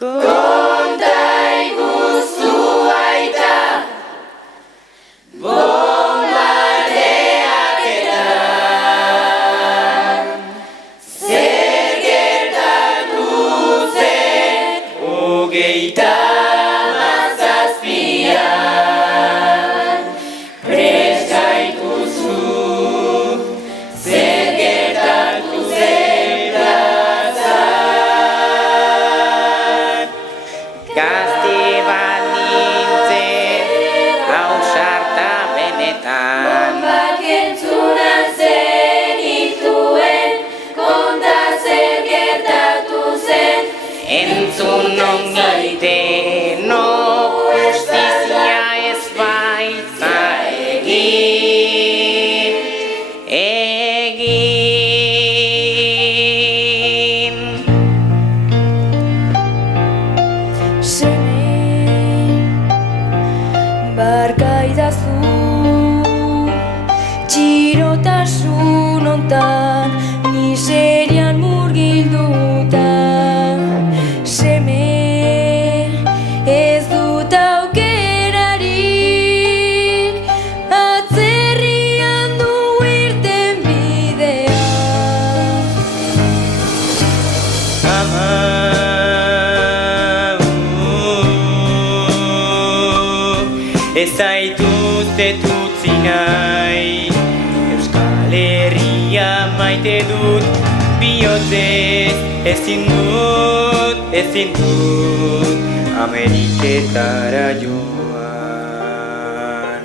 Konta iguzu aita, bombardeak eta zer gertatu zen hogeita hamazazpian. Prest gaituzu zer gertatu zen plazan. Gazte bat nintzen ausarta benetan. Bombak entzunan zenituen, konta zer gertatu zen. Entzun ongi denok justizia ez baitza egin. Seme, barkaidazu, txirotasun ontan, miserian murgilduta. Seme, ez dut aukerarik, atzerrian du irten bidea. Ama, ez zaituztet utzi nahi, Euskal Herria maite dut, bihotzez ezin dut Ameriketara joan.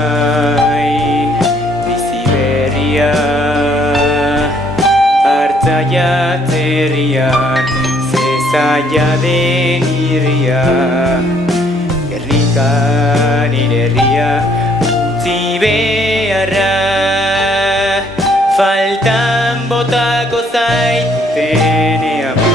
Orain bizi berria, Artzaia atzerrian, zezaila den irria. Gernika nire herria utzi beharra, faltan botako zaituten ama.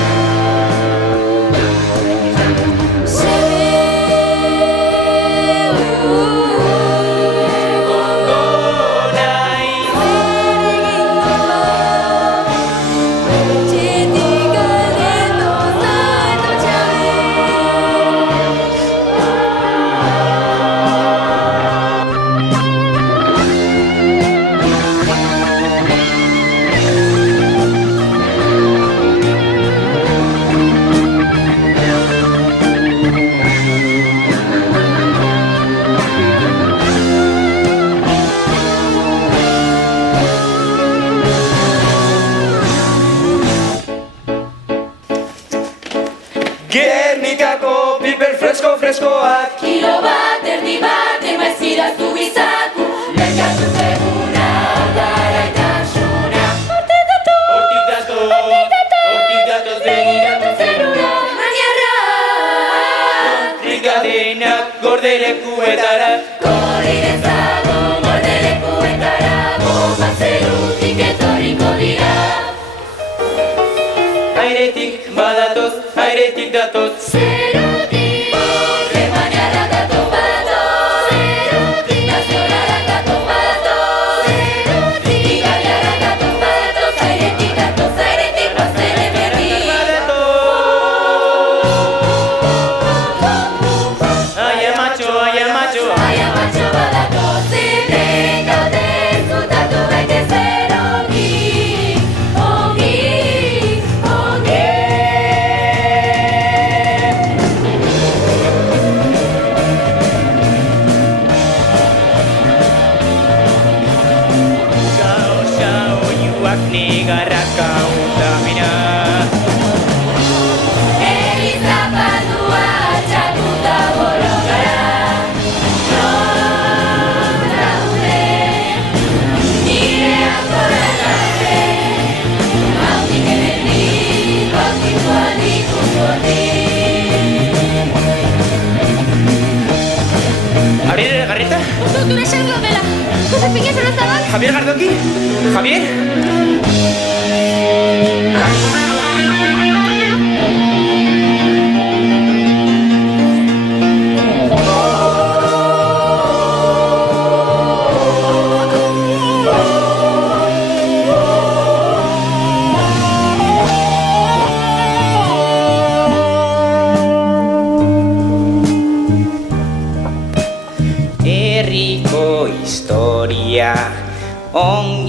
Gernikako piper freskoak, Kilo bat, erdi bat, emaizkidazu bizaku, merkatu eguna, garaitasuna. Hortik datoz begiratu zerura, maniarra. Trikadenak gordelekuetara, Korri dezagun gordelekuetara, bomba zerutik etorriko dira. airetik badatoz, airetik datoz. Zerutik, Germaniara datoz batoz. Zerutik, nazionala datoz batoz. Zerutik, Igaliara datoz batoz. Airetik datoz, airetik bazene berri. Aia macho, aia macho. Aia matxo badatoz, zirren gaude zutatu gaitezen ongi. Ongi, ongi. Gauza oiuak negarraka utamena. Elizapaldua txakuta bologara. Non daude nire ankoratare, hautik emendik aurkituan ikuskoti. Javier Garreta? Dure esango dela, Josefina Solozabal. Javier Gardoki? Javier?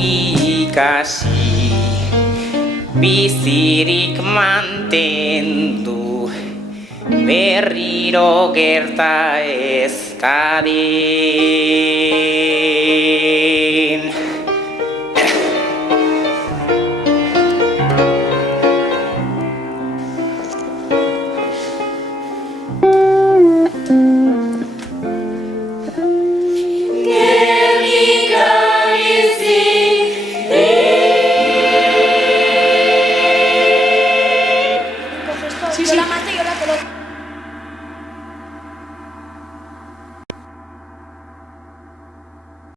ikasi, bizirik mantendu, berriro gerta ez dadin. Yo la maté y yo la pelota.